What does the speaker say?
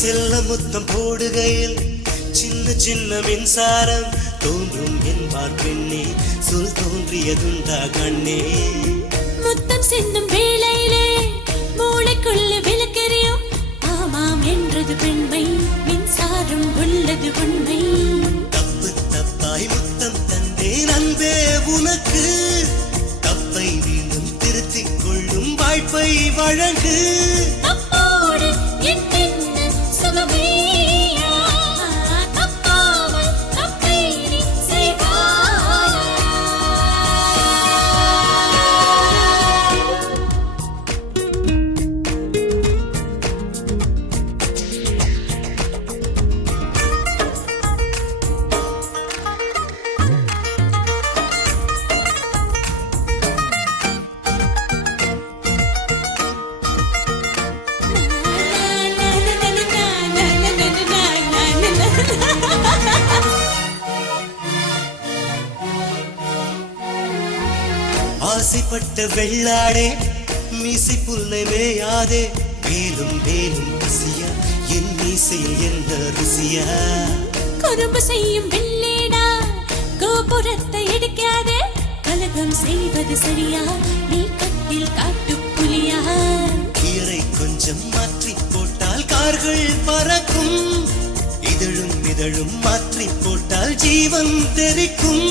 செல்ல முத்தம் போடுகையில் சின்ன சின்ன மின்சாரம் தோன்றும் என்பார் பெண்ணே, சொல் தோன்றியதுண்டா கண்ணே. முத்தம் சிந்தும் வேளையிலே மூளைக்குள்ள விளக்கெறியும், ஆமாம் என்றது பெண்மை, மின்சாரம் உள்ளது உண்மை. தப்பு தப்பாய் முத்தம் தந்தேன் அன்பே உனக்கு, தப்பை மீண்டும் திருத்திக் கொள்ளும் வாய்ப்பை வழங்கு. ஆசைப்பட்ட வெள்ளாடே மீசை புல்லை மேயாதே, மேலும் மேலும் பசியா என் மீசையில் என்ன ருசியா. குறும்பு செய்யும் வெள்ளேடா கோபுரத்தை எடுக்காதே, கலகம் செய்வது சரியா நீ கட்டில் காட்டு புலியா. கீரை கொஞ்சம் மாற்றி போட்டால் கார்கள் பறக்கும், இதழும் இதழும் மாற்றி போட்டால் ஜீவன் தெரிக்கும்.